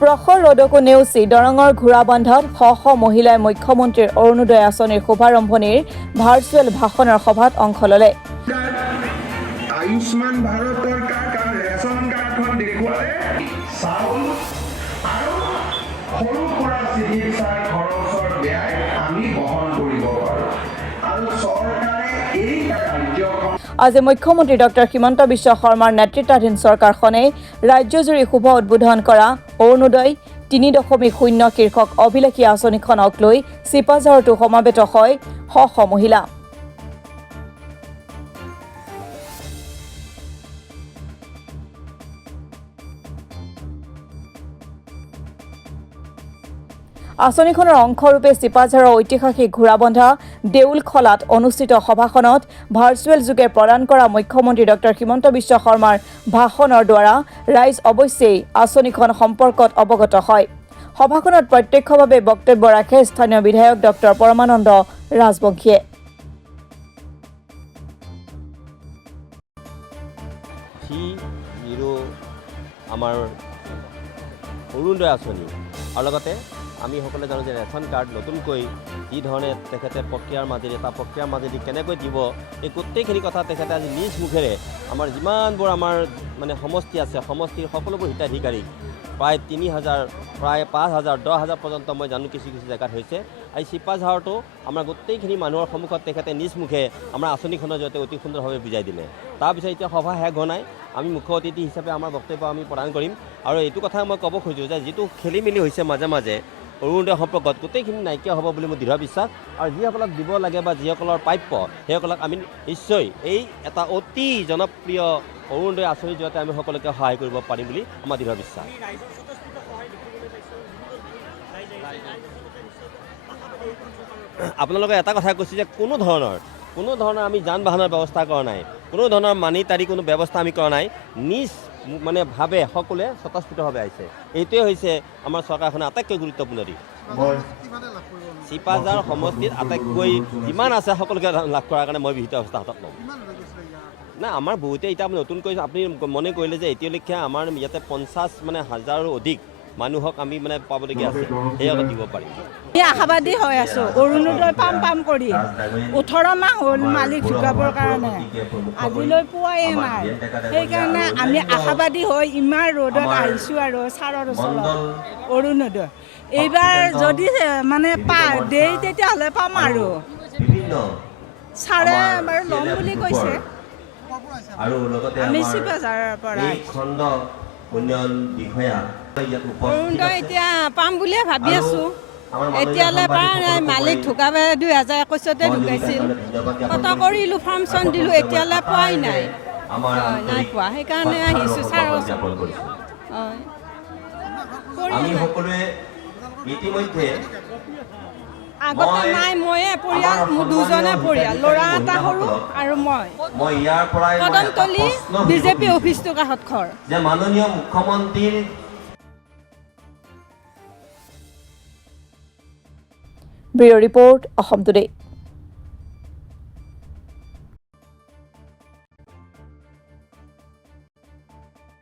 প্ৰখৰ ৰ'দকো নেওচি দৰঙৰ ঘোঁৰাবান্ধত শ মহিলাই মুখ্যমন্ত্ৰীৰ অৰুণোদয় আঁচনিৰ শুভাৰম্ভণিৰ ভাৰ্চুৱেল ভাষণৰ সভাত অংশ ল'লে। আয়ুষ্মান ভাৰতৰ ৰেচন কাৰ্ডখন দেখুৱালে চাউল আৰু সৰু সুৰা চিকিৎসাৰ খৰচৰ ব্যয় আমি বহন কৰিব পাৰোঁ আৰু চৰকাৰে এই কাৰ্যখন আজি মুখ্যমন্ত্ৰী ডক্টৰ হিমন্ত বিশ্ব শৰ্মাৰ নেতৃত্বাধীন চৰকাৰখনে ৰাজ্যজুৰি শুভ উদ্বোধন কৰা অৰুণোদয় ৩.০ শীৰ্ষক অভিলেখী আঁচনিখনক লৈ চিপাঝাৰতো সমাবেত হয় শ মহিলা। আঁচনিখনৰ অংশৰূপে চিপাঝাৰৰ ঐতিহাসিক ঘোঁৰাবন্ধা দেউলখলাত অনুষ্ঠিত সভাখনত ভাৰ্চুৱেল যোগে প্ৰদান কৰা মুখ্যমন্ত্ৰী ডক্টৰ হিমন্ত বিশ্ব শৰ্মাৰ ভাষণৰ দ্বাৰা ৰাইজ অৱশ্যেই আঁচনিখন সম্পৰ্কত অৱগত হয়। সভাখনত প্ৰত্যক্ষভাৱে বক্তব্য ৰাখে স্থানীয় বিধায়ক ডক্টৰ পৰমানন্দ ৰাজবংশীয়ে। আমাৰ অৰুণোদয় আঁচনি আৰু লগতে আমি সকলোৱে জানো যে ৰেচন কাৰ্ড নতুনকৈ যি ধৰণে তেখেতে প্ৰক্ৰিয়াৰ মাজেদি কেনেকৈ দিব এই গোটেইখিনি কথা তেখেতে আজি নিজ মুখেৰে আমাৰ যিমানবোৰ আমাৰ মানে সমষ্টি আছে সমষ্টিৰ সকলোবোৰ হিতাধিকাৰী প্ৰায় ৩,০০০ প্ৰায় ৫,০০০ ১০,০০০ পৰ্যন্ত মই জানো কিছু জেগাত হৈছে। এই চিপাঝাৰতো আমাৰ গোটেইখিনি মানুহৰ সন্মুখত তেখেতে নিজ মুখে আমাৰ আঁচনিখনৰ জৰিয়তে অতি সুন্দৰভাৱে বুজাই দিলে। তাৰপিছত এতিয়া সভা শেষ হোৱা নাই, আমি মুখ্য অতিথি হিচাপে আমাৰ বক্তব্য আমি প্ৰদান কৰিম আৰু এইটো কথা মই ক'ব খোজোঁ যে যিটো খেলি মেলি হৈছে মাজে মাজে অৰুণোদয় সম্পৰ্কত গোটেইখিনি নাইকিয়া হ'ব বুলি মোৰ দৃঢ় বিশ্বাস আৰু যিসকলক দিব লাগে বা যিসকলৰ প্ৰাপ্য সেইসকলক আমি নিশ্চয় এই এটা অতি জনপ্ৰিয় অৰুণোদয় আঁচনিৰ জৰিয়তে আমি সকলোকে সহায় কৰিব পাৰিম বুলি আমাৰ দৃঢ় বিশ্বাস। আপোনালোকে এটা কথা কৈছে যে কোনো ধৰণৰ আমি যান বাহনৰ ব্যৱস্থা কৰা নাই, কোনো ধৰণৰ মানিটাৰী কোনো ব্যৱস্থা আমি কৰা নাই, নিজ মানে ভাৱে সকলোৱে স্বতঃস্ফূৰ্তভাৱে আহিছে। এইটোৱে হৈছে আমাৰ চৰকাৰখনে আটাইতকৈ গুৰুত্বপূৰ্ণ দিশ। চিপাঝাৰ সমষ্টিত আটাইতকৈ যিমান আছে সকলোকে লাভ কৰাৰ কাৰণে মই বিহিত ব্যৱস্থা হাতত ল'ম। নাই আমাৰ বহুতে এতিয়া নতুনকৈ আপুনি মনে কৰিলে যে এতিয়ালৈকে আমাৰ ইয়াতে ৫০,০০০ অধিক মানুহক আমি মানে পাবলগীয়া আছে, সেইসকলক দিব পাৰিম। আশাবাদী হৈ আছোঁ অৰুণোদয় পাম কৰি ১৮ মাহ হ'ল মালিক ঢুকাবৰ কাৰণে আজিলৈ পোৱাই নাই। সেইকাৰণে আমি আশাবাদী হৈ ইমান ৰ'দত আহিছোঁ আৰু ছাৰৰ ওচৰত অৰুণোদয় এইবাৰ যদি মানে দেই তেতিয়াহ'লে পাম আৰু ছাৰে বাৰু ল'ম বুলি কৈছে। আমি চিপাঝাৰৰ পৰা অৰুণোদয় এতিয়া পাম বুলিয়ে ভাবি আছোঁ। এতিয়ালৈ পৰা নাই, মালিক ঢুকাবে ২০২১তে ঢুকাইছিল, কত কৰিলোঁ ফৰ্ম চৰ্ম দিলোঁ, এতিয়ালৈ পোৱাই নাই পোৱা। সেইকাৰণে আহিছোঁ ছাৰৰ ওচৰত। আগতে নাই, ময়ে পৰিয়াল, মোৰ দুজনে পৰিয়াল, ল'ৰা এটা সৰু আৰু মই। কদমতলী বিজেপি অফিচটোৰ কাষত ঘৰ। মাননীয় মুখ্যমন্ত্ৰীৰ ব্যুৰ ৰিপৰ্ট অসম টুডে।